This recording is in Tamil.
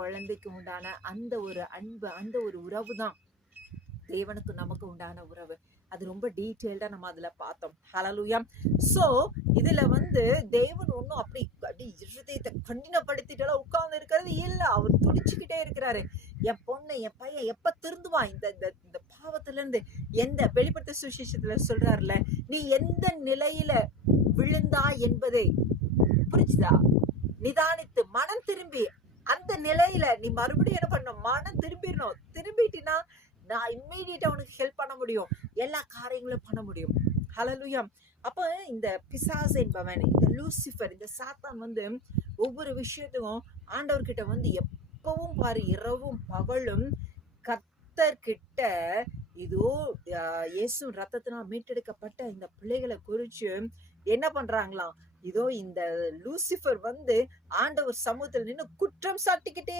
குழந்தைக்கு உண்டான அந்த ஒரு அன்பு, அந்த ஒரு உறவு தான் தேவனுக்கு நமக்கு உண்டான உறவு. அது ரொம்ப டீட்டெயில்டா நம்ம அதுல பார்த்தோம். ஹalleluya. சோ இதுல தேவன் ஒன்னும் அப்படி அப்படி இருதயத்தை கடினப்படுத்திட்டு உட்கார்ந்து இருக்கிறது இல்ல. அவர் துடிச்சுக்கிட்டே இருக்கிறாரு. என் பொண்ணு, என் பையன் எப்ப திருந்துவான் இந்த இந்த இந்த பாவத்துல இருந்து. வெளிப்படுத்த சுவிசேஷத்துல சொல்றாருல, நீ எந்த நிலையில விழுந்தா என்பதை புரிச்சுதா, நிதானித்து மனம் திரும்பி அந்த நிலையில நீ மறுபடியும் என்ன பண்ணணும், மனம் திரும்பிடணும். திரும்பிட்டினா நான் இம்மீடியட்டா உனக்கு ஹெல்ப் பண்ண முடியும், எல்லா காரியங்களும் பண்ண முடியும். ஹalleluya. அப்ப இந்த பிசாசு என்பவன், இந்த லூசிபர், இந்த சாத்தான் ஒவ்வொரு விஷயத்துக்கும் ஆண்டவர்கிட்ட எப்பவும் பாரு, இரவும் பகலும் கர்த்தர்கிட்ட இதோ இயேசு ரத்தத்தினால் மீட்டெடுக்கப்பட்ட இந்த பிள்ளைகளை குறிச்சு என்ன பண்றாங்களாம், இதோ இந்த லூசிபர் ஆண்டவர் சமூகத்தில் நின்று குற்றம் சாட்டிக்கிட்டே